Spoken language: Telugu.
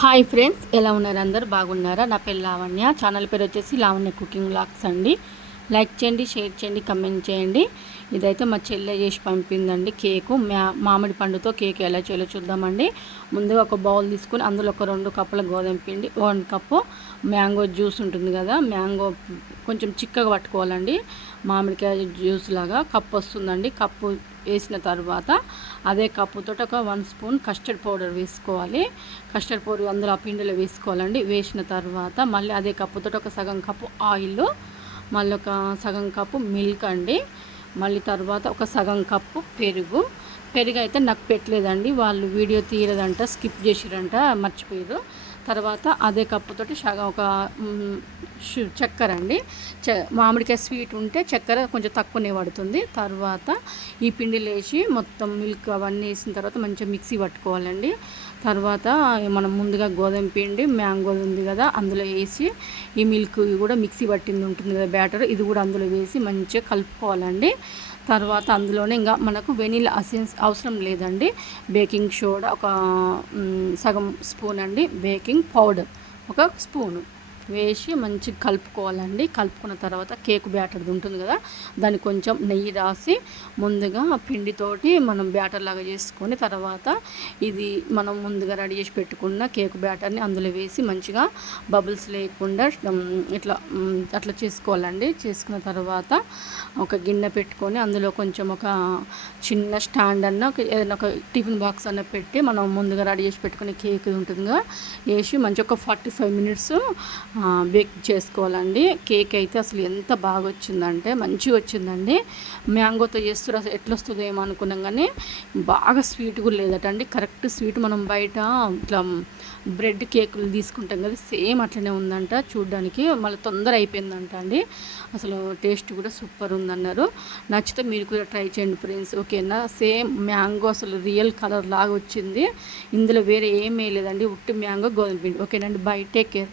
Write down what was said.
హాయ్ ఫ్రెండ్స్, ఎలా ఉన్నారు? అందరు బాగున్నారా? నా పేరు లావణ్య. ఛానల్ పేరు వచ్చేసి లావణ్య కుకింగ్ వ్లాగ్స్ అండి. లైక్ చేయండి, షేర్ చేయండి, కమెంట్ చేయండి. ఇదైతే మా చెల్లె చేసి పంపిందండి కేకు. మామిడి పండుతో కేక్ ఎలా చేయాలో చూద్దామండి. ముందుగా ఒక బౌల్ తీసుకొని అందులో ఒక 2 కప్పుల గోధుమ పిండి, 1 కప్పు మ్యాంగో జ్యూస్ ఉంటుంది కదా, మ్యాంగో కొంచెం చిక్కగా పట్టుకోవాలండి. మామిడికాయ జ్యూస్ లాగా కప్పు వస్తుందండి. కప్పు వేసిన తర్వాత అదే కప్పుతో ఒక 1 స్పూన్ కస్టర్డ్ పౌడర్ వేసుకోవాలి. కస్టర్డ్ పౌడర్ అందులో ఆ పిండిలో వేసుకోవాలండి. వేసిన తర్వాత మళ్ళీ అదే కప్పుతో ఒక సగం కప్పు ఆయిల్, మళ్ళీ ఒక సగం కప్పు మిల్క్ అండి. మళ్ళీ తర్వాత ఒక సగం కప్పు పెరుగు అయితే నాకు పెట్టలేదండి, వాళ్ళు వీడియో తీయలేదంట, స్కిప్ చేసిరంట, మర్చిపోయారు. తర్వాత అదే కప్పుతోటి సగం ఒక చక్కెర అండి. మామిడికాయ స్వీట్ ఉంటే చక్కెర కొంచెం తక్కువనే పడుతుంది. తర్వాత ఈ పిండిలో వేసి మొత్తం మిల్క్ అవన్నీ వేసిన తర్వాత మంచిగా మిక్సీ పట్టుకోవాలండి. తర్వాత మనం ముందుగా గోధుమ పిండి మ్యాంగో ఉంది కదా అందులో వేసి ఈ మిల్క్ కూడా మిక్సీ పట్టింది ఉంటుంది కదా బ్యాటర్, ఇది కూడా అందులో వేసి మంచిగా కలుపుకోవాలండి. తర్వాత అందులోనే ఇంకా మనకు వెనీలా ఎసెన్స్ అవసరం లేదండి. బేకింగ్ సోడా ఒక సగం స్పూన్ అండి, బేకింగ్ పౌడర్ ఒక స్పూను వేసి మంచిగా కలుపుకోవాలండి. కలుపుకున్న తర్వాత కేక్ బ్యాటర్ ఉంటుంది కదా, దాన్ని కొంచెం నెయ్యి రాసి ముందుగా పిండితోటి మనం బ్యాటర్ లాగా చేసుకొని తర్వాత ఇది మనం ముందుగా రెడీ చేసి పెట్టుకున్న కేక్ బ్యాటర్ని అందులో వేసి మంచిగా బబుల్స్ లేకుండా అట్లా చేసుకోవాలండి. చేసుకున్న తర్వాత ఒక గిన్నె పెట్టుకొని అందులో కొంచెం ఒక చిన్న స్టాండ్ అన్న ఏదైనా ఒక టిఫిన్ బాక్స్ అన్న పెట్టి మనం ముందుగా రెడీ చేసి పెట్టుకునే కేక్ ఉంటుందిగా వేసి మంచిగా ఒక 45 మినిట్స్ బేక్ చేసుకోవాలండి. కేక్ అయితే అసలు ఎంత బాగా వచ్చిందంటే మంచిగా వచ్చిందండి. మ్యాంగోతో చేస్తారు, అసలు ఎట్లా వస్తుందో ఏమో అనుకున్నాం కానీ బాగా స్వీట్ కూడా లేదట అండి. కరెక్ట్ స్వీట్ మనం బయట ఇట్లా బ్రెడ్ కేకులు తీసుకుంటాం కదా, సేమ్ అట్లనే ఉందంట చూడడానికి. మళ్ళీ తొందర అయిపోయిందంట అండి. అసలు టేస్ట్ కూడా సూపర్ ఉందన్నారు. నచ్చితే మీరు కూడా ట్రై చేయండి ఫ్రెండ్స్, ఓకేనా? సేమ్ మ్యాంగో అసలు రియల్ కలర్ లాగా వచ్చింది. ఇందులో వేరే ఏం వేయలేదండి, ఉట్టి మ్యాంగో గోధుమ పిండి. ఓకేనండి, బై, టేక్ కేర్.